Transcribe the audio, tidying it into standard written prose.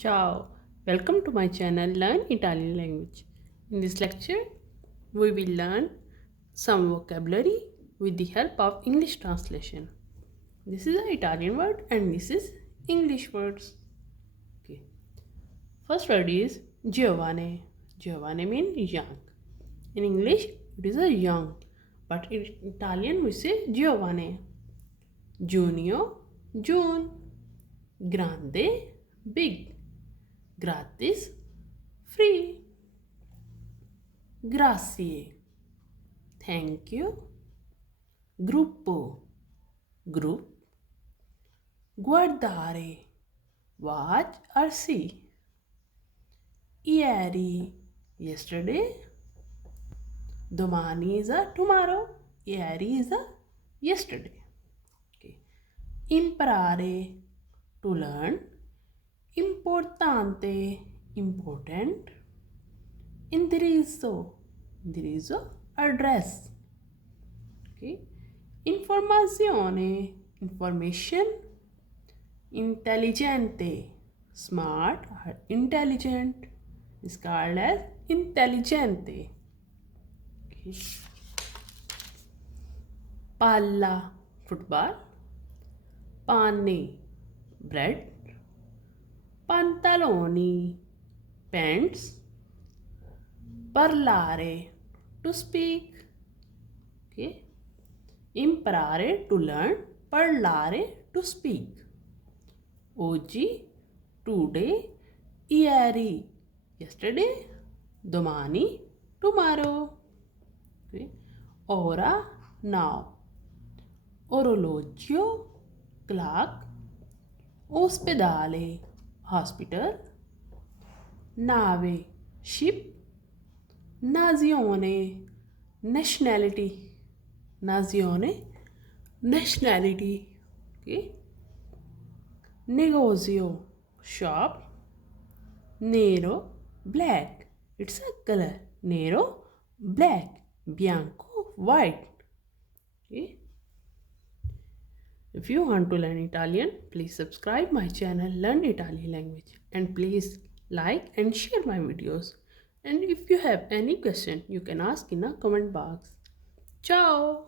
Ciao, welcome to my channel Learn Italian Language. In this lecture, we will learn some vocabulary with the help of English translation. This is an Italian word and this is English words. Okay. First word is giovane. Giovane means young. In English, it is a young, but in Italian we say giovane. Junio, June. Grande, big. Gratis, free. Grazie, thank you. Gruppo, group. Guardare, watch or see. Ieri, yesterday. Domani is a tomorrow. Ieri is a yesterday. Okay. Imparare, to learn. Importante, important. Indirizzo, address. Okay. Informazione, information. Intelligente, smart or intelligent, is called as intelligente. Okay. Palla, football. Pane, bread. Pantaloni, pants. Parlare, to speak. Okay. Imparare, to learn. Parlare, to speak. Oggi, today. Ieri, yesterday. Domani, tomorrow. Okay. Ora, now. Orologio, clock. Ospedale, hospital. Nave, ship. Nazione, nationality. Nazione, nationality. Okay. Negozio, shop. Nero, black. It's a color. Nero, black. Bianco, white. Okay. If you want to learn Italian, please subscribe my channel Learn Italian Language and please like and share my videos. And if you have any question, you can ask in a comment box. Ciao!